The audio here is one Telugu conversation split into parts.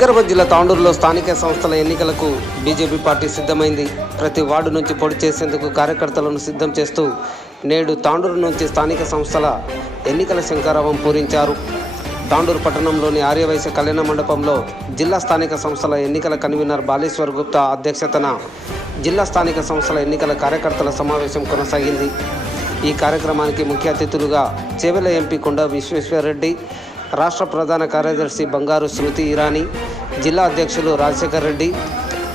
వికారాబాద్ జిల్లా తాండూరులో స్థానిక సంస్థల ఎన్నికలకు బీజేపీ పార్టీ సిద్ధమైంది. ప్రతి వార్డు నుంచి పొడి చేసేందుకు కార్యకర్తలను సిద్ధం చేస్తూ నేడు తాండూరు నుంచి స్థానిక సంస్థల ఎన్నికల శంకారావం పూరించారు. తాండూరు పట్టణంలోని ఆర్యవైశ్య కళ్యాణ మండపంలో జిల్లా స్థానిక సంస్థల ఎన్నికల కన్వీనర్ బాలేశ్వర్ గుప్తా అధ్యక్షతన జిల్లా స్థానిక సంస్థల ఎన్నికల కార్యకర్తల సమావేశం కొనసాగింది. ఈ కార్యక్రమానికి ముఖ్య అతిథులుగా చేవెల ఎంపీ కొండ విశ్వేశ్వరరెడ్డి రాష్ట్ర ప్రధాన కార్యదర్శి బంగారు శృతి ఇరానీ జిల్లా అధ్యక్షులు రాజశేఖర్ రెడ్డి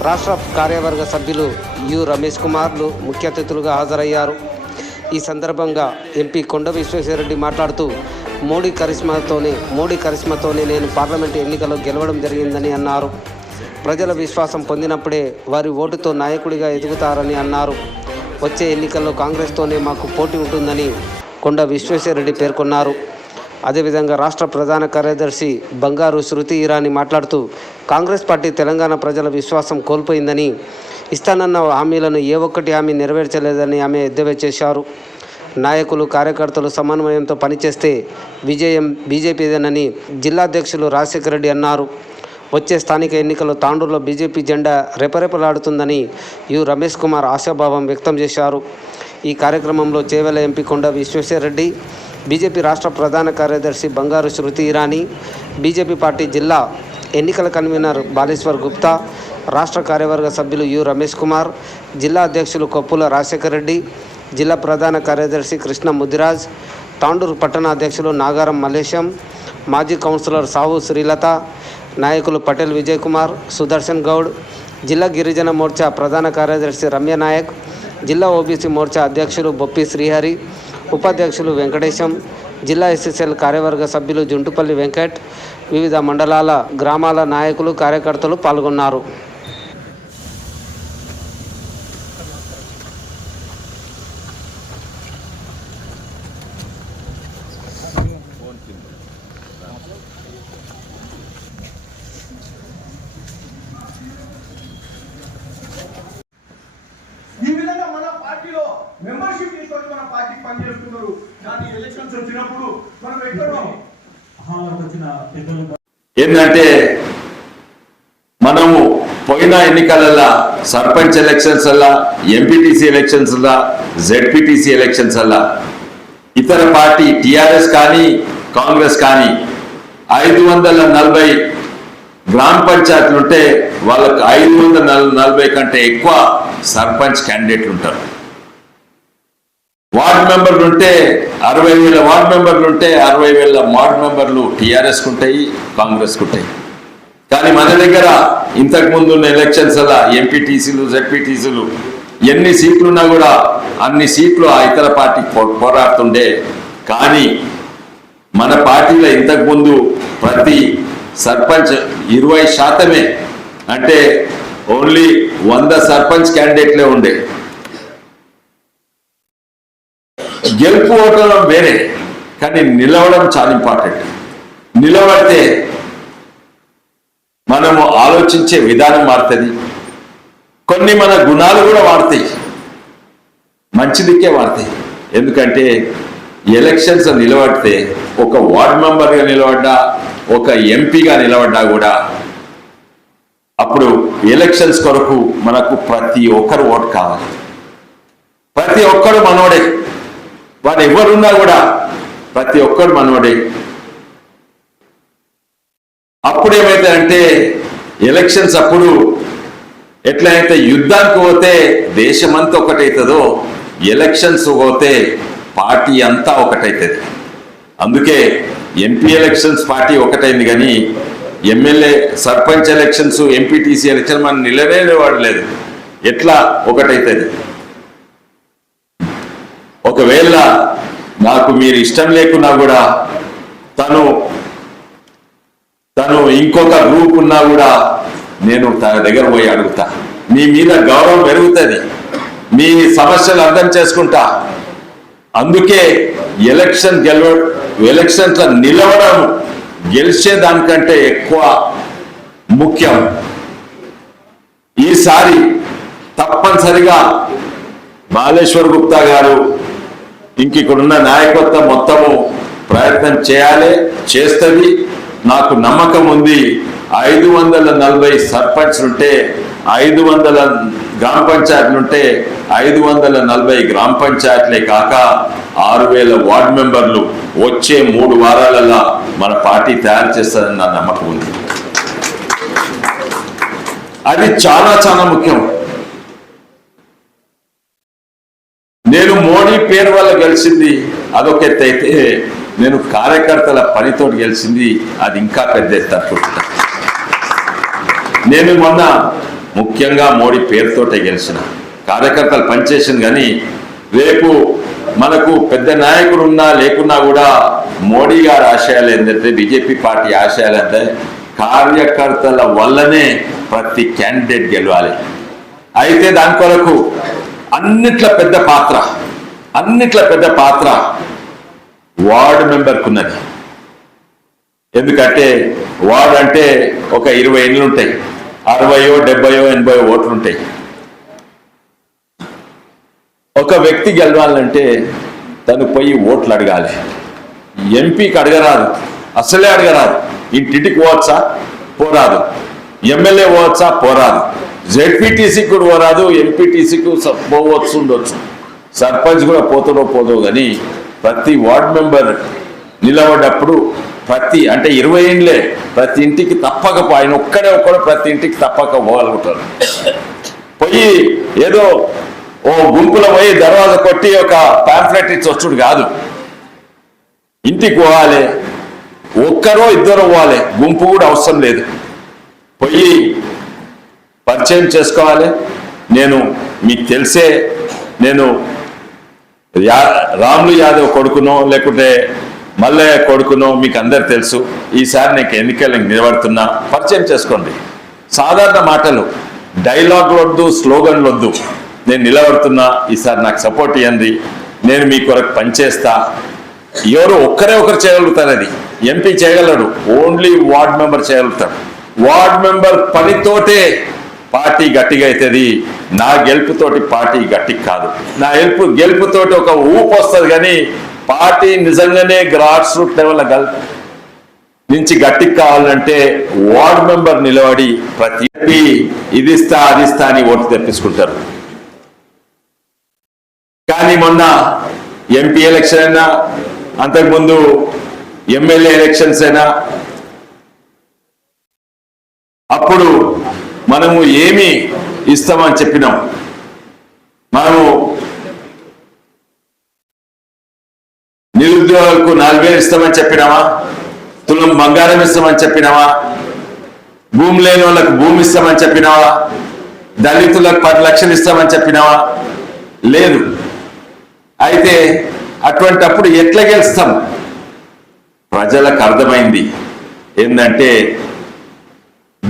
రాష్ట్ర కార్యవర్గ సభ్యులు యు రమేష్ కుమార్లు ముఖ్య అతిథులుగా హాజరయ్యారు. ఈ సందర్భంగా ఎంపీ కొండ విశ్వేశ్వరరెడ్డి మాట్లాడుతూ మోడీ కరిష్మాతోనే మోడీ కరిష్మాతోనే నేను పార్లమెంటు ఎన్నికల్లో గెలవడం జరిగిందని అన్నారు. ప్రజల విశ్వాసం పొందినప్పుడే వారి ఓటుతో నాయకుడిగా ఎదుగుతారని అన్నారు. వచ్చే ఎన్నికల్లో కాంగ్రెస్తోనే మాకు పోటీ ఉంటుందని కొండ విశ్వేశ్వరరెడ్డి పేర్కొన్నారు. అదేవిధంగా రాష్ట్ర ప్రధాన కార్యదర్శి బంగారు శృతి ఇరానీ మాట్లాడుతూ కాంగ్రెస్ పార్టీ తెలంగాణ ప్రజల విశ్వాసం కోల్పోయిందని ఇస్తానన్న హామీలను ఏ ఒక్కటి హామీ నెరవేర్చలేదని ఆమె ఎద్దేవా చేశారు. నాయకులు కార్యకర్తలు సమన్వయంతో పనిచేస్తే విజయం బీజేపీదేనని జిల్లాధ్యక్షులు రాజశేఖర రెడ్డి అన్నారు. వచ్చే స్థానిక ఎన్నికల్లో తాండూరులో బీజేపీ జెండా రెపరెపలాడుతుందని యు రమేష్ కుమార్ ఆశాభావం వ్యక్తం చేశారు. ఈ కార్యక్రమంలో చేవెల ఎంపీ కొండ విశ్వేశ్వరరెడ్డి బీజేపీ రాష్ట్ర ప్రధాన కార్యదర్శి బంగారు శృతి ఇరానీ బీజేపీ పార్టీ జిల్లా ఎన్నికల కన్వీనర్ బాలేశ్వర్ గుప్తా రాష్ట్ర కార్యవర్గ సభ్యులు యు రమేష్ కుమార్ జిల్లా అధ్యక్షులు కొప్పుల రాజశేఖర రెడ్డి జిల్లా ప్రధాన కార్యదర్శి కృష్ణ ముదిరాజ్ తాండూరు పట్టణ అధ్యక్షులు నాగారం మల్లేశం మాజీ కౌన్సిలర్ సాహు శ్రీలత నాయకులు పటేల్ విజయ్ కుమార్ సుదర్శన్ గౌడ్ జిల్లా గిరిజన మోర్చా ప్రధాన కార్యదర్శి రమ్య నాయక్ జిల్లా ఓబీసీ మోర్చా అధ్యక్షులు బొప్పి శ్రీహరి ఉపాధ్యక్షులు వెంకటేశం జిల్లా ఎస్ఎస్ఎల్ కార్యవర్గ సభ్యులు జుంటుపల్లి వెంకట్ వివిధ మండలాల గ్రామాల నాయకులు కార్యకర్తలు పాల్గొన్నారు. మెంబర్షిప్ తీసుకొని మన పార్టీ పనిచేస్తున్నారు. కానీ ఎలక్షన్స్ వచ్చినప్పుడు మనం ఎక్కడో వచ్చిన పెద్దలు ఏంటంటే మనము పోయిన ఎన్నికలల్లా సర్పంచ్ ఎలక్షన్స్ అల్లా ఎంపీటీసీ ఎలక్షన్స్ అల్లా జెడ్పీటీసీ ఎలక్షన్స్ అల్లా ఇతర పార్టీ టిఆర్ఎస్ కానీ కాంగ్రెస్ కానీ ఐదు వందల నలభై గ్రామ పంచాయతీలు ఉంటే వాళ్ళకి ఐదు వందల నల- నలభై కంటే ఎక్కువ సర్పంచ్ క్యాండిడేట్లు ఉంటారు. వార్డ్ మెంబర్లు ఉంటే అరవై వేల వార్డ్ మెంబర్లు ఉంటే అరవై వేల వార్డ్ మెంబర్లు టీఆర్ఎస్ ఉంటాయి కాంగ్రెస్కి ఉంటాయి కానీ మన దగ్గర ఇంతకుముందు ఉన్న ఎలక్షన్స్ అలా ఎంపీటీసీలు జెడ్పీటీసీలు ఎన్ని సీట్లు ఉన్నా కూడా అన్ని సీట్లు ఆ ఇతర పార్టీ పో- పోరాడుతుండే. కానీ మన పార్టీలో ఇంతకుముందు ప్రతి సర్పంచ్ ఇరవై శాతమే అంటే ఓన్లీ వంద సర్పంచ్ క్యాండిడేట్లే ఉండే. గెలుపు ఓటడం వేరే కానీ నిలవడం చాలా ఇంపార్టెంట్ నిలబడితే మనము ఆలోచించే విధానం మారుతుంది. కొన్ని మన గుణాలు కూడా మారుతాయి. మంచిదికే మారుతాయి. ఎందుకంటే ఎలక్షన్స్ నిలబడితే ఒక వార్డ్ మెంబర్గా నిలబడ్డా ఒక ఎంపీగా నిలబడ్డా కూడా అప్పుడు ఎలక్షన్స్ కొరకు మనకు ప్రతి ఒక్కరు ఓటు కావాలి. ప్రతి ఒక్కరు మనోడే. వాడు ఎవరున్నా కూడా ప్రతి ఒక్కడు మనోడే అప్పుడు ఏమైతే ఎలక్షన్స్ అప్పుడు ఎట్లయితే యుద్ధానికి పోతే దేశమంతా ఒకటవుతుందో ఎలక్షన్స్ పోతే పార్టీ అంతా ఒకటవుతుంది అందుకే ఎంపీ ఎలక్షన్స్ పార్టీ ఒకటైంది కానీ MLA sarpanch elections MPTC election మనం నిలవేవాడు లేదు. ఎట్లా ఒకటవుతుంది ఒకవేళ నాకు మీరు ఇష్టం లేకున్నా కూడా తను తను ఇంకొక గ్రూప్ ఉన్నా కూడా నేను తన దగ్గర పోయి అడుగుతా. మీ మీద గౌరవం పెరుగుతుంది. మీ సమస్యలు అర్థం చేసుకుంటా. అందుకే ఎలక్షన్ గెలవ ఎలక్షన్స్ నిలవడం గెలిచే దానికంటే ఎక్కువ ముఖ్యం. ఈసారి తప్పనిసరిగా బాలేశ్వర్ గుప్తా గారు ఇంక ఇక్కడున్న నాయకత్వం మొత్తము ప్రయత్నం చేయాలి చేస్తుంది. నాకు నమ్మకం ఉంది. ఐదు వందల నలభై సర్పంచ్లుంటే ఐదు వందల గ్రామ పంచాయతీలుంటే ఐదు వందల నలభై గ్రామ పంచాయతీలే కాక ఆరు వేల వార్డు మెంబర్లు వచ్చే మూడు వారాలలో మన పార్టీ తయారు చేస్తుందని నా నమ్మకం ఉంది. అది చాలా చాలా ముఖ్యం. నేను పేరు వల్ల గెలిచింది అదొక ఎత్తు అయితే నేను కార్యకర్తల పనితో గెలిచింది అది ఇంకా పెద్ద ఎత్తు అనుకుంటున్నా. నేను మొన్న ముఖ్యంగా మోడీ పేరుతోటే గెలిచిన. కార్యకర్తలు పనిచేసింది కానీ రేపు మనకు పెద్ద నాయకుడు ఉన్నా లేకున్నా కూడా మోడీ గారి ఆశయాలు ఏంటంటే బీజేపీ పార్టీ ఆశయాలు అంటే కార్యకర్తల వల్లనే ప్రతి క్యాండిడేట్ గెలవాలి. అయితే దాని కొరకు అన్నిట్ల పెద్ద పాత్ర అన్నిట్ల పెద్ద పాత్ర వార్డు మెంబర్కి ఉన్నది ఎందుకంటే వార్డు అంటే ఒక ఇరవై ఎన్నులు ఉంటాయి అరవయో డెబ్బయో ఎనభై ఓట్లు ఉంటాయి ఒక వ్యక్తి గెలవాలంటే తను పోయి ఓట్లు అడగాలి. ఎంపీకి అడగరాదు అసలే అడగరాదు. ఇంటింటికి పోవచ్చా? పోరాదు. ఎమ్మెల్యే పోవచ్చా? పోరాదు. జెడ్పీటీసీకి కూడా పోరాదు. ఎంపీటీసీకి పోవచ్చు ఉండొచ్చు. సర్పంచ్ కూడా పోతాడో పోదో కానీ ప్రతి వార్డ్ మెంబర్ నిలబడ్డప్పుడు ప్రతి అంటే ఇరవై ఏండ్లే ప్రతి ఇంటికి తప్పక ఆయన ఒక్కడే ఒక్కడే ప్రతి ఇంటికి తప్పక పోగలుగుతారు పోయి ఏదో ఓ గుంపులో పోయి దర్వాజా కొట్టి ఒక పాంఫ్లెట్ ఇచ్చి వచ్చుడు కాదు. ఇంటికి పోవాలి. ఒక్కరో ఇద్దరు పోవాలి. గుంపు కూడా అవసరం లేదు. పోయి పరిచయం చేసుకోవాలి. నేను మీకు తెలిసే నేను రాములు యాదవ్ కొడుకునో లేకుంటే మల్లయ్య కొడుకునో మీకు అందరు తెలుసు. ఈసారి నీకు ఎన్నికలు నిలబడుతున్నా. పరిచయం చేసుకోండి. సాధారణ మాటలు. డైలాగ్ వద్దు స్లోగన్లు వద్దు. నేను నిలబడుతున్నా ఈసారి నాకు సపోర్ట్ ఇవ్వండి నేను మీ కొరకు పనిచేస్తా. ఎవరు ఒక్కరే ఒకరు చేయగలుగుతారు అది. ఎంపీ చేయగలడు. ఓన్లీ వార్డ్ మెంబర్ చేయగలుగుతాడు. వార్డ్ మెంబర్ పనితోటే పార్టీ గట్టిగా అవుతుంది. నా గెలుపుతోటి పార్టీ గట్టి కాదు. నా గెలుపు గెలుపుతోటి ఒక ఊపు వస్తుంది కానీ పార్టీ నిజంగానే గ్రాస్ రూట్ లెవెల్ గల్ నుంచి గట్టికి కావాలంటే వార్డ్ మెంబర్ నిలబడి ప్రతి ఇది ఇస్తా అది ఇస్తా అని ఓటు తెప్పించుకుంటారు. కానీ మొన్న ఎంపీ ఎలక్షన్ అయినా అంతకుముందు ఎమ్మెల్యే ఎలక్షన్స్ అయినా అప్పుడు మనము ఏమి ఇస్తామని చెప్పినాం? మనము నిరుద్యోగులకు నాలుగు వేలు ఇస్తామని చెప్పినామా? తులం బంగారం ఇస్తామని చెప్పినావా భూమి లేని వాళ్ళకు భూమి ఇస్తామని చెప్పినావా? దళితులకు పది లక్షలు ఇస్తామని చెప్పినావా? లేదు. అయితే అటువంటప్పుడు ఎట్లా గెలుస్తాం? ప్రజలకు అర్థమైంది. ఏంటంటే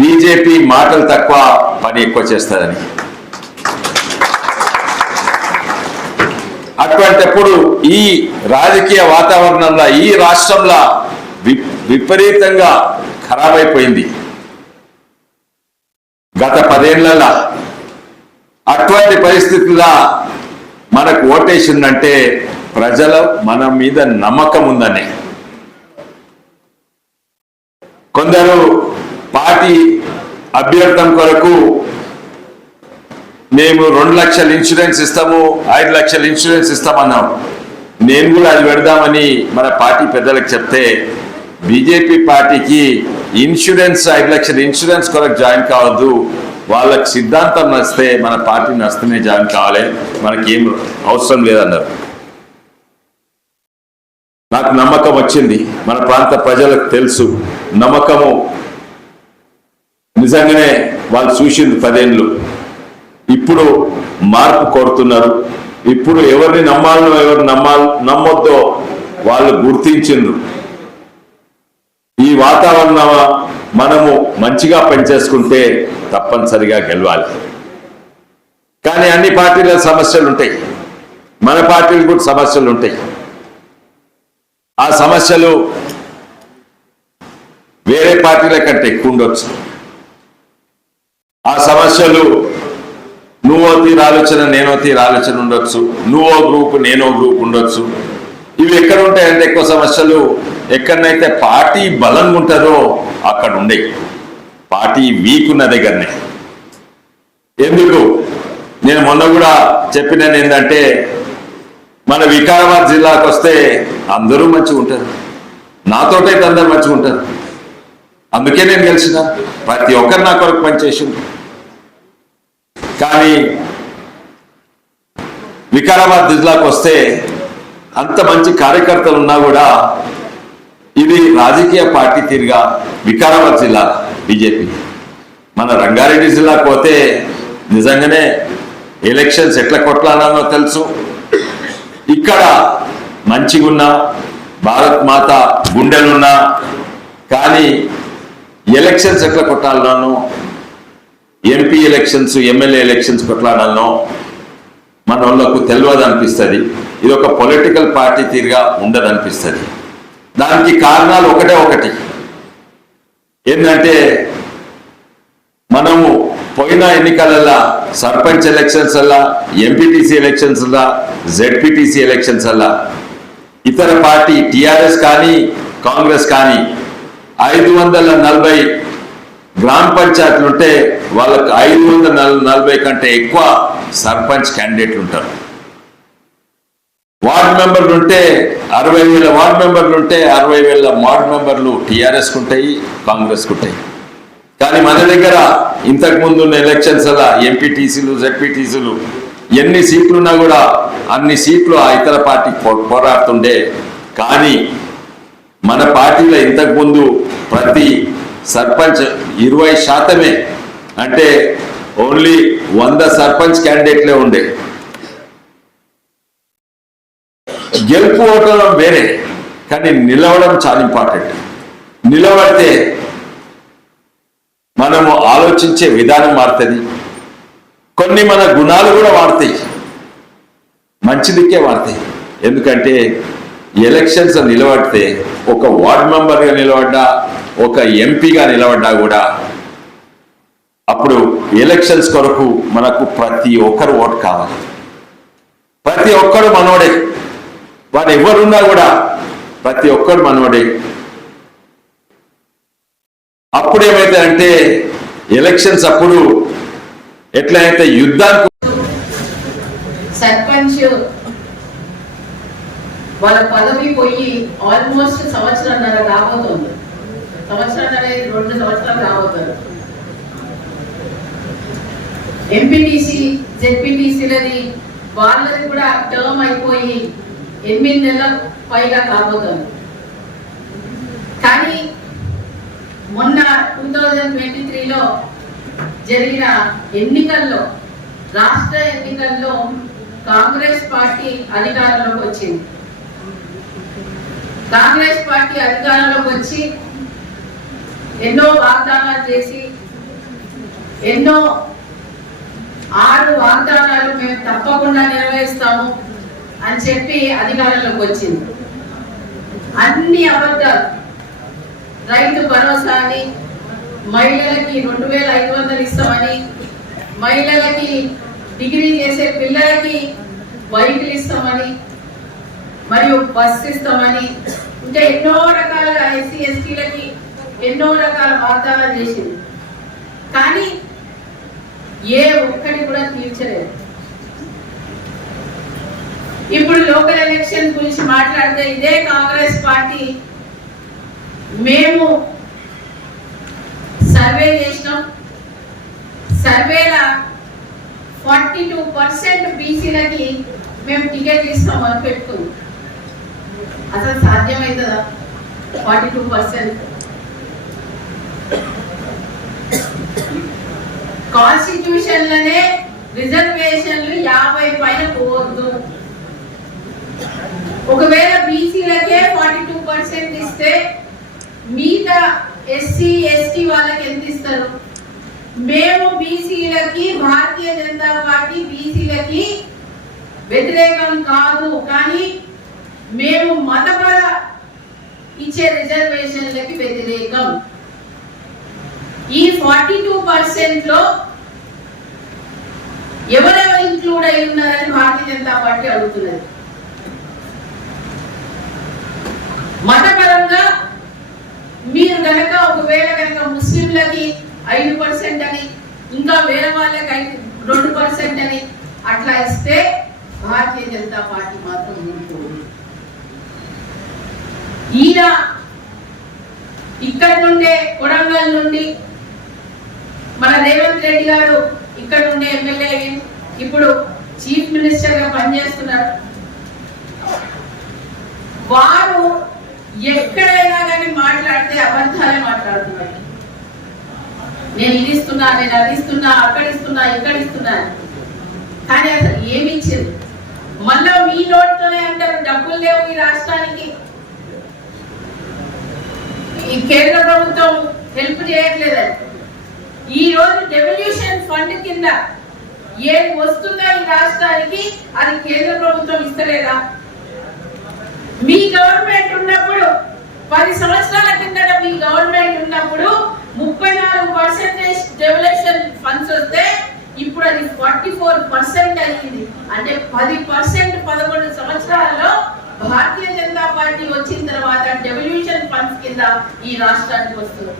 బీజేపీ మాటలు తక్కువ పని ఎక్కువ చేస్తుందని అటువంటిప్పుడు ఈ రాజకీయ వాతావరణంలో ఈ రాష్ట్రంలో విపరీతంగా ఖరాబ్ అయిపోయింది గత పదేళ్ళలో అటువంటి పరిస్థితుల్లో మనకు ఓటేసిందంటే ప్రజల మన మీద నమ్మకం ఉందనే. కొందరు పార్టీ అభ్యర్థం కొరకు మేము రెండు లక్షల ఇన్సూరెన్స్ ఇస్తాము ఐదు లక్షల ఇన్సూరెన్స్ ఇస్తామన్నాం. నేను కూడా అది పెడదామని మన పార్టీ పెద్దలకు చెప్తే బీజేపీ పార్టీకి ఇన్సూరెన్స్ ఐదు లక్షల ఇన్సూరెన్స్ కొరకు జాయిన్ కావద్దు. వాళ్ళకి సిద్ధాంతం నచ్చితే మన పార్టీ నచ్చితేనే జాయిన్ కావాలి. మనకి ఏం అవసరం లేదన్నారు. నాకు నమ్మకం వచ్చింది. మన ప్రాంత ప్రజలకు తెలుసు. నమ్మకము నిజంగానే వాళ్ళు చూసింది పదేళ్ళు ఇప్పుడు మార్పు కోరుతున్నారు. ఇప్పుడు ఎవరిని నమ్మాలనో ఎవరు నమ్మాలి నమ్మొద్దో వాళ్ళు గుర్తించిండ్రు. ఈ వాతావరణం మనము మంచిగా పనిచేసుకుంటే తప్పనిసరిగా గెలవాలి. కానీ అన్ని పార్టీల సమస్యలు ఉంటాయి మన పార్టీలు కూడా సమస్యలు ఉంటాయి ఆ సమస్యలు వేరే పార్టీల కంటే ఎక్కువ ఉండొచ్చు. ఆ సమస్యలు నువ్వో తీరాలోచన ఆలోచన నేనో తీరాలోచన ఆలోచన ఉండొచ్చు. నువ్వో గ్రూప్ నేనో గ్రూప్ ఉండొచ్చు. ఇవి ఎక్కడ ఉంటాయంటే ఎక్కువ సమస్యలు? ఎక్కడనైతే పార్టీ బలంగా ఉంటుందో అక్కడ ఉండే. పార్టీ వీక్ ఉన్న దగ్గరనే. ఎందుకు? నేను మొన్న కూడా చెప్పినాను ఏంటంటే మన వికారాబాద్ జిల్లాకు వస్తే అందరూ మంచిగా ఉంటారు. నాతోటైతే అందరూ మంచిగా ఉంటారు. అందుకే నేను గెలిచిన. ప్రతి ఒక్కరు నా కొరకు పనిచేసింది కానీ వికారాబాద్ జిల్లాకు వస్తే అంత మంచి కార్యకర్తలు ఉన్నా కూడా ఇది రాజకీయ పార్టీ తీరుగా వికారాబాద్ జిల్లా బీజేపీ. మన రంగారెడ్డి జిల్లాకు పోతే నిజంగానే ఎలక్షన్స్ ఎట్లా కొట్లాడాలో తెలుసు. ఇక్కడ మంచిగున్నా భారత్ మాత గుండెలున్నా కానీ ఎలక్షన్స్ ఎట్లా కొట్టాలన్నాను ఎంపీ ఎలక్షన్స్ ఎమ్మెల్యే ఎలక్షన్స్ కొట్లాడాలనో మన వాళ్ళకు తెలియదు అనిపిస్తుంది ఇది ఒక పొలిటికల్ పార్టీ తీరుగా ఉండదు అనిపిస్తుంది దానికి కారణాలు ఒకటే ఒకటి. ఏంటంటే మనము పోయిన ఎన్నికలల్లా సర్పంచ్ ఎలక్షన్స్ అల్లా ఎంపీటీసీ ఎలక్షన్స్ అల్లా జెడ్పీటీసీ ఎలక్షన్స్ అల్లా ఇతర పార్టీ టిఆర్ఎస్ కానీ కాంగ్రెస్ కానీ ఐదు వందల నలభై గ్రామ పంచాయతీలు ఉంటే వాళ్ళకు ఐదు వందల నలభై కంటే ఎక్కువ సర్పంచ్ క్యాండిడేట్లు ఉంటారు. వార్డ్ మెంబర్లు ఉంటే అరవై వేల వార్డ్ మెంబర్లు ఉంటే అరవై వేల వార్డ్ మెంబర్లు టీఆర్ఎస్ ఉంటాయి కాంగ్రెస్ ఉంటాయి. కానీ మన దగ్గర ఇంతకుముందు ఉన్న ఎలక్షన్స్ అలా ఎంపీటీసీలు జెడ్పీటీసీలు ఎన్ని సీట్లు ఉన్నా కూడా అన్ని సీట్లు ఆ ఇతర పార్టీ పో- పోరాడుతుండే. కానీ మన పార్టీలో ఇంతకుముందు ప్రతి సర్పంచ్ ఇరవై శాతమే. అంటే ఓన్లీ వంద సర్పంచ్ క్యాండిడేట్లే ఉండే. గెలుపు ఓటడం వేరే కానీ నిలవడం చాలా ఇంపార్టెంట్ నిలబడితే మనము ఆలోచించే విధానం మారుతుంది. కొన్ని మన గుణాలు కూడా మారుతాయి. మంచిదికే మారుతాయి. ఎందుకంటే ఎలక్షన్స్ నిలబడితే ఒక వార్డ్ మెంబర్గా నిలబడ్డా ఒక ఎంపీగా నిలబడ్డా కూడా అప్పుడు ఎలక్షన్స్ కొరకు మనకు ప్రతి ఒక్కరు ఓటు కావాలి. ప్రతి ఒక్కరు మనోడే. వాడు ఎవరున్నా కూడా ప్రతి ఒక్కరు మనోడే. అప్పుడు ఏమైతే ఎలక్షన్స్ అప్పుడు ఎట్లయితే యుద్ధానికి సర్పంచ్ వాళ్ళ పదవి పోయి ఆల్మోస్ట్ సంవత్సరంన్నర రాబోతోంది సంవత్సరాలు రెండు సంవత్సరాలు రాబోతారు ఎంపీటీసీ జెడ్పీటీసీలది వాళ్ళది కూడా టర్మ్ అయిపోయి ఎనిమిది నెలల పైగా కాబోతారు కానీ మొన్న టూ థౌజండ్ ట్వంటీ త్రీలో జరిగిన ఎన్నికల్లో రాష్ట్ర ఎన్నికల్లో కాంగ్రెస్ పార్టీ అధికారంలోకి వచ్చింది. కాంగ్రెస్ పార్టీ అధికారంలో ఎన్నో వాగ్దానాలు చేసి ఎన్నో ఆరు వాగ్దానాలు మేము తప్పకుండా నిర్వహిస్తాము అని చెప్పి అధికారంలోకి వచ్చింది. అన్ని అబద్ధాలు. రైతు భరోసా అని మహిళలకి రెండు వేల ఐదు వందలు ఇస్తామని మహిళలకి డిగ్రీ చేసే పిల్లలకి బైకులు ఇస్తామని మరియు బస్సు ఇస్తామని ఇంకా ఎన్నో రకాలుగా ఎస్సీ ఎస్టీలకి ఎన్నో రకాల వాగ్దానాలు చేసింది. కానీ ఏ ఒక్కటి కూడా తీర్చలేదు. ఇప్పుడు లోకల్ ఎలక్షన్ గురించి మాట్లాడితే ఇదే కాంగ్రెస్ పార్టీ మేము సర్వే చేసినాం. సర్వేల ఫార్టీ టూ పర్సెంట్ బీసీలకి మేము టికెట్ ఇస్తాం అని పెట్టుకుంది. అసలు సాధ్యమవుతుందా? ఫార్టీ టూ పర్సెంట్ కాన్స్టిట్యూషన్లనే రిజర్వేషన్లు యాభై పైన పోవద్దు. ఒకవేళ బీసీలకే ఫార్టీ టూ పర్సెంట్ ఇస్తే మిగతా ఎస్సీ ఎస్టీ వాళ్ళకి ఎంత ఇస్తారు? మేము బీసీలకి భారతీయ జనతా పార్టీ బీసీలకి వ్యతిరేకం కాదు. కానీ మేము మతపర ఇచ్చే రిజర్వేషన్లకి వ్యతిరేకం. ఈ ఫార్టీ టూ పర్సెంట్లో ఎవరెవరు ఇంక్లూడ్ అయి ఉన్నారని భారతీయ జనతా పార్టీ అడుగుతున్నది. మతపరంగా మీరు గనక ఒకవేళ గనక ముస్లింలకి ఐదు పర్సెంట్ అని ఇంకా వేరే వాళ్ళకి ఐదు రెండు పర్సెంట్ అని అట్లా ఇస్తే భారతీయ జనతా పార్టీ మాత్రం ఊరుకోదు ఈయన ఇక్కడ నుండే కొడంగల్ నుండి మన రేవంత్ రెడ్డి గారు ఇక్కడ ఉండే ఎమ్మెల్యే ఇప్పుడు చీఫ్ మినిస్టర్గా పనిచేస్తున్నారు. వారు ఎక్కడైనా కానీ మాట్లాడితే అబద్ధాలే మాట్లాడుతున్నారు. నేను ఇది ఇస్తున్నా నేను అది ఇస్తున్నా అక్కడ ఇస్తున్నా ఇక్కడ ఇస్తున్నా కానీ అసలు ఏమి ఇచ్చింది. మళ్ళా మీ నోటితోనే అంటారు డబ్బులు లేవు ఈ రాష్ట్రానికి. ఈ కేంద్ర ప్రభుత్వం హెల్ప్ చేయట్లేదు ఈ రోజు డెవల్యూషన్ ఫండ్ కింద ఏది వస్తుందో ఈ రాష్ట్రానికి అది కేంద్ర ప్రభుత్వం ఇస్తలేదా? మీ గవర్నమెంట్ ఉన్నప్పుడు పది సంవత్సరాల కిందట మీ గవర్నమెంట్ ఉన్నప్పుడు ముప్పై నాలుగు పర్సెంటేజ్ డెవల్యూషన్ ఫండ్స్ వస్తే ఇప్పుడు అది ఫార్టీ ఫోర్ పర్సెంట్ అయ్యింది. అంటే పది పర్సెంట్ పదకొండు సంవత్సరాల్లో భారతీయ జనతా పార్టీ వచ్చిన తర్వాత డెవల్యూషన్ ఫండ్స్ కింద ఈ రాష్ట్రానికి వస్తుంది.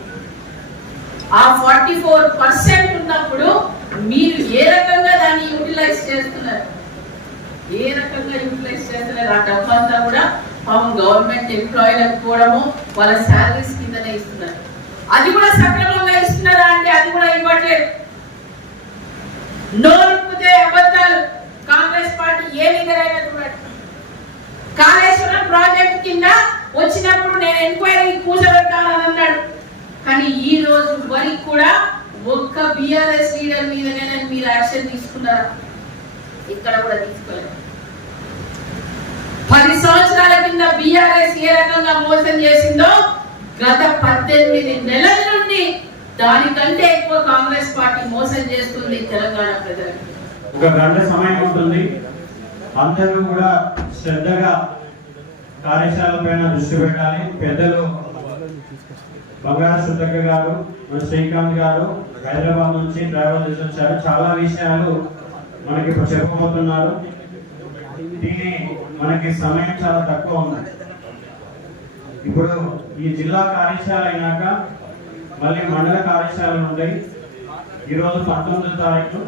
ఆ ఫార్టీ ఫోర్ పర్సెంట్ ఉన్నప్పుడు మీరు ఏ రకంగా దాన్ని యూటిలైజ్ చేస్తున్నారు? ఏ రకంగా యూటిలైజ్ చేస్తున్నారు? ఆ డబ్బు అంతా కూడా పాపం గవర్నమెంట్ ఎంప్లాయీలకు కూడాము వాళ్ళ శాలరీస్ కిందనే ఇస్తున్నారు. అది కూడా సక్రమంగా ఇస్తున్నారా అంటే అది కూడా ఇవ్వట్లేదు. నోరుకుతే అబద్ధాలు. కాంగ్రెస్ పార్టీ ఏ లీడర్ చూడండి కాళేశ్వరం ప్రాజెక్ట్ కింద వచ్చినప్పుడు నేను ఎంక్వైరీ కూర్చోబెట్టాలని అన్నాడు. కానీ ఈ రోజు వరకు కూడా ఒక్క బిఆర్ఎస్ లీడర్ మీదనే మీరు యాక్షన్ తీసుకున్నారా? ఇక్కడ కూడా తీసుకోలేదు. పది సంవత్సరాల కింద బిఆర్ఎస్ ఏ రకంగా మోసం చేసిందో గత పద్దెనిమిది నెలల నుండి దానికంటే ఎక్కువ కాంగ్రెస్ పార్టీ మోసం చేస్తుంది తెలంగాణ ప్రజలకు. ఒక గంట సమయం ఉంటుంది అందరూ కూడా శ్రద్ధగా కార్యశాల పైన దృష్టి పెట్టాలి. పెద్దలు బంగారు సుద్దక్క గారు మన శ్రీకాంత్ గారు హైదరాబాద్ నుంచి ట్రావెల్ చేసి వచ్చారు చాలా విషయాలు మనకి చెప్పబోతున్నారు. దీని మనకి సమయం చాలా తక్కువ ఉంది. ఇప్పుడు ఈ జిల్లా కార్యశాల అయినాక మళ్ళీ మండల కార్యశాలలు ఉంటాయి. ఈరోజు పంతొమ్మిదో తారీఖు.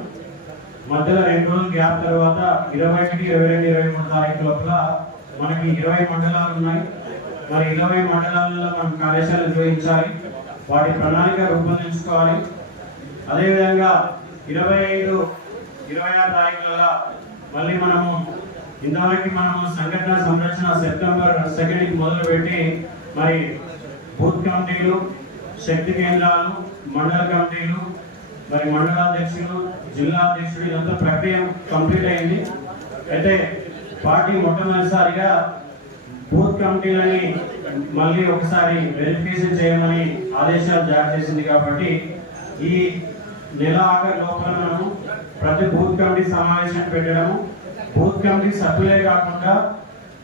మధ్యలో రెండు రోజులు గ్యాప్ తర్వాత ఇరవై ఒకటి ఇరవై రెండు ఇరవై మూడు తారీఖు లోపల మనకి ఇరవై మండలాలు ఉన్నాయి. మరి ఇరవై మండలాలలో మనం కార్యశాల నిర్వహించాలి. వాటి ప్రణాళిక రూపొందించుకోవాలి. అదేవిధంగా ఇరవై ఐదు ఇరవై ఆరు తారీఖులలో మళ్ళీ మనము ఇంతవరకు మనము సంఘటన సంరక్షణ సెప్టెంబర్ సెకండ్కి మొదలుపెట్టి మరి బూత్ కమిటీలు శక్తి కేంద్రాలు మండల కమిటీలు మరి మండలాధ్యక్షులు జిల్లా అధ్యక్షుడు ఇదంతా ప్రక్రియ కంప్లీట్ అయింది. అయితే పార్టీ మొట్టమొదటిసారిగా బూత్ కమిటీలని మళ్ళీ ఒకసారి వెరిఫికేషన్ చేయమని ఆదేశాలు జారీ చేసింది కాబట్టి ఈ నెల ఆఖరి లోపల మనము ప్రతి బూత్ కమిటీ సమావేశం పెట్టడము. బూత్ కమిటీ సభ్యులే కాకుండా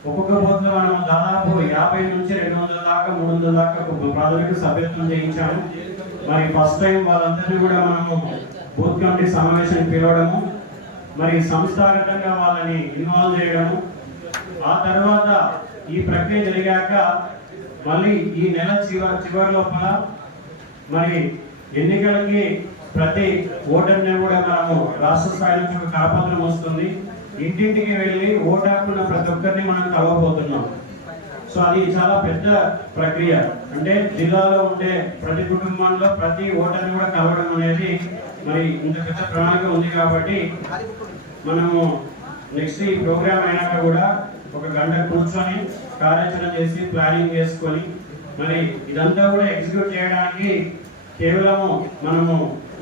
ఒక్కొక్క బూత్లో మనం దాదాపు యాభై నుంచి రెండు వందల దాకా మూడు వందల దాకా ఒక ప్రాథమిక సభ్యత్వం చేయించాము. మరి ఫస్ట్ టైం వాళ్ళందరినీ కూడా మనము బూత్ కమిటీ సమావేశం పిలవడము. మరి సంస్థాగతంగా వాళ్ళని ఇన్వాల్వ్ చేయడము. ఆ తర్వాత ఈ ప్రక్రియ జరిగాక మళ్ళీ ఈ నెల చివరి చివరి లోపల మరి ఎన్నికలకి ప్రతి ఓటర్ని కూడా మనము రాష్ట్ర స్థాయి నుంచి ఒక కరపత్రం వస్తుంది. ఇంటింటికి వెళ్ళి ఓటు హక్కున్న ప్రతి ఒక్కరిని మనం కలవబోతున్నాం. సో అది చాలా పెద్ద ప్రక్రియ. అంటే జిల్లాలో ఉండే ప్రతి కుటుంబంలో ప్రతి ఓటర్ని కూడా కలవడం అనేది మరి ఇంత పెద్ద ప్రణాళిక ఉంది కాబట్టి మనము నెక్స్ట్ ఈ ప్రోగ్రామ్ అయినాక కూడా ఒక గంట కూర్చొని కార్యాచరణ చేసి ప్లానింగ్ చేసుకొని మరి ఇదంతా కూడా ఎగ్జిక్యూట్ చేయడానికి కేవలము మనము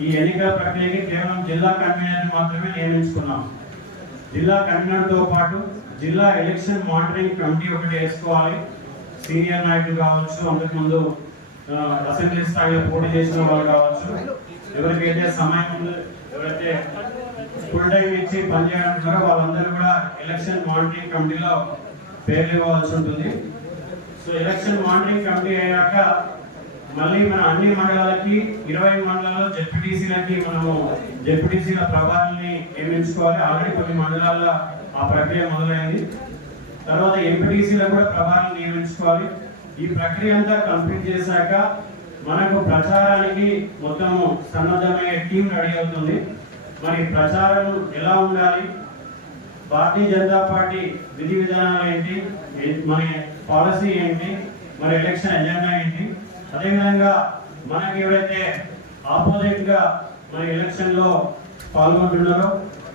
ఈ ఎన్నికల ప్రక్రియకి కేవలం జిల్లా కన్వీనర్ మాత్రమే నియమించుకున్నాం. జిల్లా కన్వీనర్తో పాటు జిల్లా ఎలక్షన్ మానిటరింగ్ కమిటీ ఒకటి వేసుకోవాలి. సీనియర్ నాయకులు కావచ్చు అంతకుముందు ముందు అసెంబ్లీ స్థాయిలో పోటీ చేసిన వాళ్ళు కావచ్చు. ఎవరికైతే సమయం ఎవరైతే ఫుల్ టైం ఇచ్చి ద్వారా వాళ్ళందరూ కూడా ఎలక్షన్ మానిటరింగ్ కమిటీలో పేర్లు ఇవ్వాల్సి ఉంటుంది. సో ఎలక్షన్ మానిటరింగ్ కమిటీ అయ్యాక మళ్ళీ మన అన్ని మండలాలకి ఇరవై మండలాల్లో జెడ్పీటీసీలకి మనము జెడ్పీటీసీల ప్రభావాన్ని నియమించుకోవాలి. ఆల్రెడీ కొన్ని మండలాల్లో ఆ ప్రక్రియ మొదలైంది. తర్వాత ఎంపీటీసీలకు కూడా ప్రభావాన్ని నియమించుకోవాలి. ఈ ప్రక్రియ అంతా కంప్లీట్ చేశాక మనకు ప్రచారానికి మొత్తం సన్నద్ధమయ్యే టీం రెడీ అవుతుంది. మరి ప్రచారం ఎలా ఉండాలి? భారతీయ జనతా పార్టీ విధి విధానాలు ఏంటి? మన పాలసీ ఏంటి? మరి ఎలక్షన్ ఎజెండా ఏంటి? అదేవిధంగా మనకి ఎవరైతే ఆపోజిట్గా మరి ఎలక్షన్లో పాల్గొంటున్నారో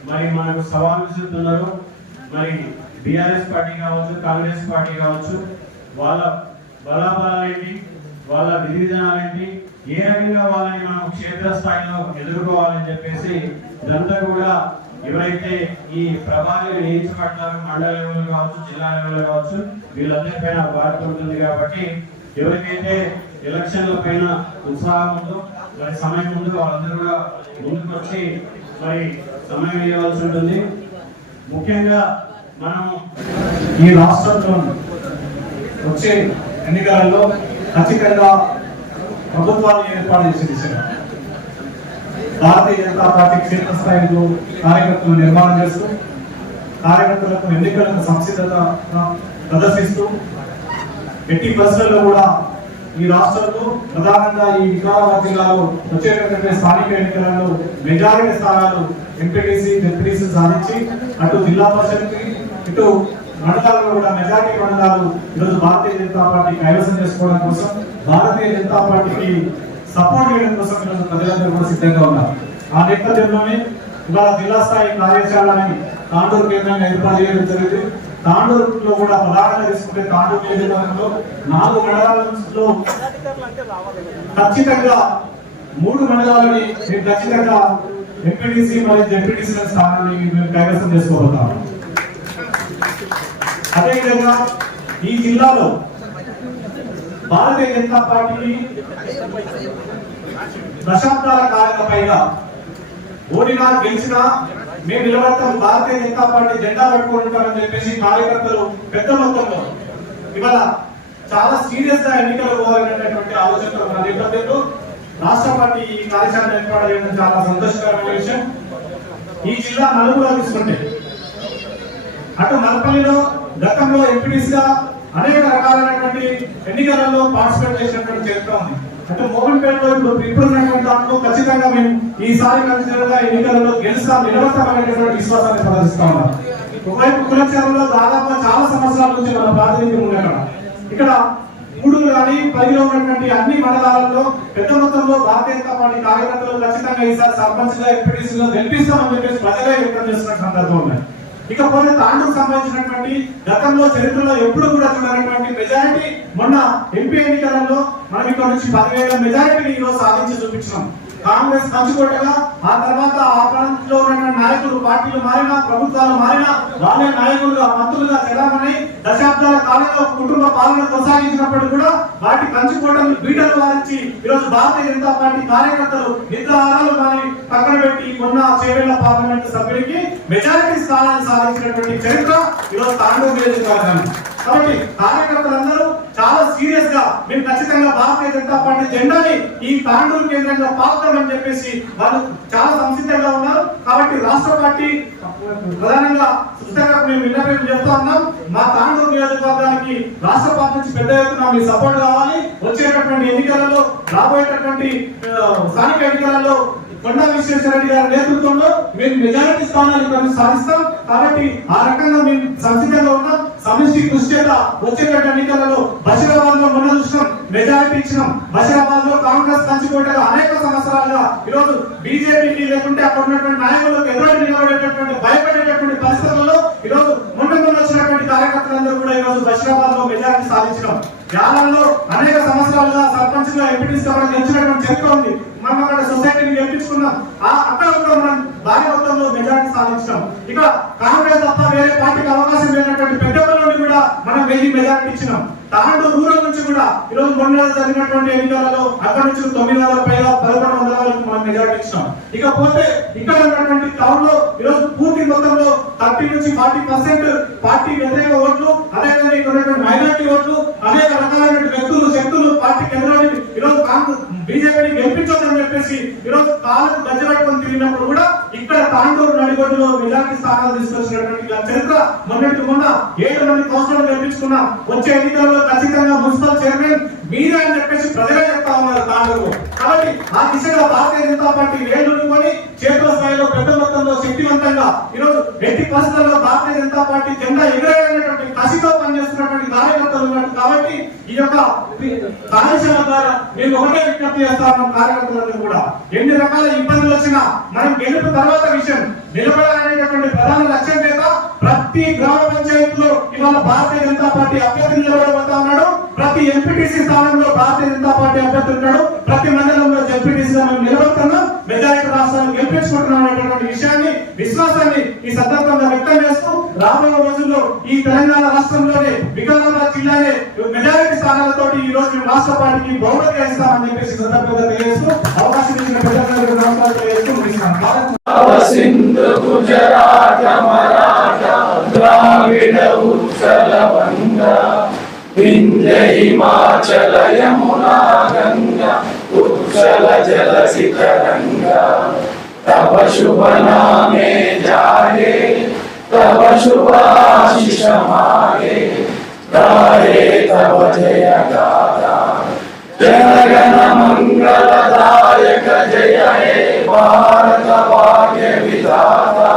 మరి మనకు సవాల్ విసురుతున్నారో మరి బీఆర్ఎస్ పార్టీ కావచ్చు కాంగ్రెస్ పార్టీ కావచ్చు వాళ్ళ బలాబలాలు ఏంటి? వాళ్ళ విధి విధానాలు ఏంటి? ఏ రకంగా వాళ్ళని మనం క్షేత్రస్థాయిలో ఎదుర్కోవాలని చెప్పేసి ఇదంతా కూడా ఎవరైతే ఈ ప్రభావం నియమించబడ్డారో మండల లెవెల్ కావచ్చు జిల్లా లెవెల్ కావచ్చు వీళ్ళందరి పైన బాధ్యత ఉంటుంది కాబట్టి ఎవరికైతే ఎలక్షన్ల పైన ఉత్సాహం ఉందో మరి సమయం ఉందో వాళ్ళందరూ కూడా ముందుకు వచ్చి మరి సమయం ఇవ్వాల్సి ఉంటుంది. ముఖ్యంగా మనం ఈ రాష్ట్రంలో వచ్చే ఎన్నికలలో ఖచ్చితంగా ప్రభుత్వాన్ని ఏర్పాటు చేసే దిశగా భారతీయ జనతా పార్టీ క్షేత్రస్థాయిలో కార్యకర్తలు నిర్మాణం చేస్తూ కార్యకర్తలకు ఎన్నికలకు సంసిద్ధత ప్రదర్శిస్తూ ఎట్టి పరిస్థితుల్లో కూడా ఈ రాష్ట్రంలో ప్రధానంగా ఈ వికారాబాద్ జిల్లాలో వచ్చేటటువంటి స్థానిక ఎన్నికలలో మెజారిటీ స్థానాలు ఎంపీటీసీ జెడ్పీటీసీ సాధించి అటు జిల్లా పరిషత్కి ఇటు మండలాల్లో కూడా మెజారిటీ మండలాలు ఈరోజు భారతీయ జనతా పార్టీ కైవసం చేసుకోవడం కోసం భారతీయ జనతా పార్టీకి సపోర్ట్ చేయడం కోసం ఈరోజు ప్రజలందరూ కూడా సిద్ధంగా ఉన్నారు. ఆ నేపథ్యంలోనే ఇవాళ జిల్లా స్థాయి కార్యశాలని తాండూరు కేంద్రంగా ఏర్పాటు చేయడం జరిగింది. తాండూరులో కూడా ప్రధానంగా తీసుకుంటే తాండూరు నియోజకవర్గంలో నాలుగు మండలాలలో ఖచ్చితంగా మూడు మండలాలని ఖచ్చితంగా ఎంపీటీసీ మరియు జెడ్పీటీసీ స్థానాన్ని మేము కైవసం చేసుకోబోతాం అదేవిధంగా ఈ జిల్లాలో భారతీయ జనతా పార్టీ దశాబ్దాల కాలంగా పైగా ఓడినా గెలిచినా మేము నిలబడతాం భారతీయ జనతా పార్టీ జెండా పట్టుకొని చెప్పేసి కార్యకర్తలు పెద్ద మొత్తంలో ఇవాళ చాలా సీరియస్గా ఎన్నికలు పోవాలనేటువంటి ఆలోచన ఉన్న నేపథ్యంలో రాష్ట్ర పార్టీ ఈ కార్యశాల ఏర్పాటు చేయడం చాలా సంతోషకరమైన విషయం. ఈ జిల్లా నలుగురు తీసుకుంటే అటు నల్పల్లిలో గతంలో ఎంపీటీస్గా అనేక రకాలైనటువంటి ఎన్నికలలో పార్టిసిపేట్ చేసినటువంటి చరిత్ర ఉంది. అంటే మోహన్ పేటలో ఇప్పుడు ఇప్పుడు దాంట్లో ఖచ్చితంగా మేము ఈసారి ఖచ్చితంగా ఎన్నికలలో గెలుస్తాం నిలబడతామనేటువంటి విశ్వాసాన్ని ప్రదర్శిస్తా ఉన్నాం. ఒకవైపు కులచరంలో దాదాపు చాలా సంవత్సరాల నుంచి మన ప్రాతినిధ్యం ఉంది అక్కడ. ఇక్కడ మూడు కానీ పదిలో ఉన్నటువంటి అన్ని మండలాలలో పెద్ద మొత్తంలో భారతీయ జనతా పార్టీ కార్యకర్తలు ఖచ్చితంగా ఈసారి సర్పంచ్గా ఎంపీటీసీ లో గెలిపిస్తామని చెప్పేసి ప్రజలే వ్యక్తం చేస్తున్న సందర్భం ఉన్నాయి ఇకపోతే తాండూకు సంబంధించినటువంటి గతంలో చరిత్రలో ఎప్పుడు కూడా చూడనటువంటి మెజారిటీ మొన్న ఎంపీ ఎన్నికలలో మనం ఇక్కడ నుంచి పదివేల మెజారిటీని ఈరోజు సాధించి చూపించినాం. కాంగ్రెస్ పంచుకోటగా ఆ తర్వాత ఆ ప్రాంతంలో ఉన్న నాయకులు పార్టీలు మారినా ప్రభుత్వాలు మారినా వాళ్ళే నాయకులుగా మంత్రులుగా తెలామని దశాబ్దాల కాలంలో కుటుంబ పాలన కొనసాగించినప్పుడు కూడా వాటి పంచుకోవడం బీటలు వారించి ఈరోజు భారతీయ జనతా పార్టీ కార్యకర్తలు నిద్రాహారాలు కానీ పక్కన పెట్టి మొన్న చేవేళ్ళ పార్లమెంట్ సభ్యుడికి మెజారిటీ స్థానాన్ని సాధించినటువంటి చరిత్ర ఈరోజు తాండూరు నియోజకవర్గాన్ని కాబట్టి కార్యకర్తలందరూ చాలా సీరియస్గా మేము ఖచ్చితంగా భారతీయ జనతా పార్టీ జెండాని ఈ తాండూరు కేంద్రంగా పాల్గొనమని చెప్పేసి వాళ్ళు చాలా సంసిద్ధంగా ఉన్నారు. కాబట్టి రాష్ట్ర పార్టీ ప్రధానంగా సుస్థంగా మేము విన్నపం చెప్తా ఉన్నాం. మా తాండూరు నియోజకవర్గానికి రాష్ట్ర పార్టీ నుంచి పెద్ద ఎత్తున మీ సపోర్ట్ కావాలి. వచ్చేటటువంటి ఎన్నికలలో రాబోయేటటువంటి స్థానిక ఎన్నికలలో కొండా విశ్వేశ్వరరెడ్డి గారి నేతృత్వంలో మేము మెజారిటీ స్థానాలు సాధిస్తాం. కాబట్టి ఆ రకంగా మేము సంసిద్ధంగా ఉన్నాం. సమిష్టి కృషి చేత వచ్చేటటువంటి ఎన్నికలలో బషీరాబాద్లో మొన్న చూసినాం. మెజారిటీ ఇచ్చినాం. బషీరాబాద్లో కాంగ్రెస్ కంచుకోటగా అనేక సంవత్సరాలుగా ఈరోజు బీజేపీకి లేకుంటే అక్కడ ఉన్నటువంటి నాయకులకు ఎదురు నిలబడేటటువంటి భయపడేటటువంటి పరిస్థితులలో ఈరోజు మొన్న మొన్న వచ్చినటువంటి కార్యకర్తలందరూ కూడా ఈరోజు బషీరాబాద్లో మెజారిటీ సాధించడం యానంలో అనేక సంవత్సరాలుగా సర్పంచ్గా ఎంపీటీస్ గెలిచినటువంటి చరిత్ర ఉంది. మనం అక్కడ సొసైటీని గెలిపించుకున్నాం ఆ అక్కడ కూడా మనం భారీ మొత్తంలో మెజారిటీ సాధించాం. ఇక కాంగ్రెస్ తప్ప వేరే పార్టీకి అవకాశం లేనటువంటి పెద్దల నుండి కూడా మనం వెయ్యి మెజారిటీ ఇచ్చినాం. తాండూరు రూరల్ నుంచి కూడా ఈరోజు మొన్న జరిగినటువంటి ఎన్నికలలో అక్కడ నుంచి తొమ్మిది వందల పైగా పదకొండు వందల వరకు మనం మెజారిటీ ఇచ్చినాం. ఇకపోతే ఇక్కడ ఉన్నటువంటి టౌన్లో ఈరోజు పూర్తి మొత్తంలో థర్టీ నుంచి ఫార్టీ పర్సెంట్ పార్టీ వ్యతిరేక ఓట్లు అదేవిధంగా ఇక్కడ ఉన్నటువంటి మైనార్టీ ఓట్లు అనేక రకాలైన వ్యక్తులు శక్తులు పార్టీ కేంద్రాన్ని ఈరోజు కాంగ్రెస్ బీజేపీని గెలిపించొద్దని చెప్పేసి ఈరోజు కాలకు గజ్జపెట్టుకొని తిరిగినప్పుడు కూడా ఇక్కడ తాండూరు నడిగొడ్డులో మెజారిటీ స్థానాలు తీసుకొచ్చినటువంటి చరిత్ర మొన్నటి మొన్న ఏడు మంది కౌన్సిలర్లు గెలిపించుకున్నాం. వచ్చే ఎన్నికల్లో ఖచ్చితంగా మున్సిపల్ చైర్మన్ మీరే అని చెప్పేసి ప్రజలే చెప్తా ఉన్నారు తాండూరు. కాబట్టి ఆ దిశగా భారతీయ జనతా పార్టీ వేళ్ళుకొని క్షేత్ర స్థాయిలో పెద్ద మొత్తంలో శక్తివంతంగా ఈరోజు ఎట్టి పరిస్థితుల్లో భారతీయ జనతా పార్టీ జెండా ఎదురైనటువంటి కసితో పనిచేస్తున్నటువంటి కార్యకర్తలు ఉన్నారు కాబట్టి ఈ యొక్క కార్యశాల ద్వారా మేము ఒకటే విజ్ఞప్తి చేస్తా కార్యకర్తలందరూ కూడా. ఎన్ని రకాల ఇబ్బందులు వచ్చినా మనం గెలుపు తర్వాత విషయం నిలబడాలనేటటువంటి ప్రధాన లక్ష్యం చేత ప్రతి గ్రామ పంచాయతీలో ఇవాళ భారతీయ జనతా పార్టీ అభ్యర్థి నిలబడబోతా ఉన్నాడు. ప్రతి ఎంపీటీసీ స్థానంలో భారతీయ జనతా పార్టీ అభ్యర్థి ఉన్నాడు ప్రతి మండలంలో ఎంపీటీసీగా మేము నిలబడుతున్నాం మెజారిటీ రాష్ట్రాలను గెలిపించుకుంటున్నాం అనేటువంటి విషయాన్ని విశ్వాసాన్ని ఈ సందర్భంగా వ్యక్తం చేస్తూ రాబోయే రోజుల్లో ఈ తెలంగాణ రాష్ట్రంలోనే వికారాబాద్ జిల్లానే మెజారిటీ స్థానాలతో ఈ రోజు రాష్ట్ర పార్టీకి బహుమతి ఇస్తామని చెప్పేసి సందర్భంగా తెలియజేస్తూ అవకాశం ఇచ్చిన ప్రజలందరికీ నమస్కారాలు తెలియజేస్తూ ముగిస్తున్నాను. భారత్ హిమాచల యమునా గంగా कुशल जल शिखरंगा तब शुभ नामे जागे तब शुभ आशीष मागे गाए तब जय गाता जय गण मंगल दायक जय हे भारत भाग्य विधाता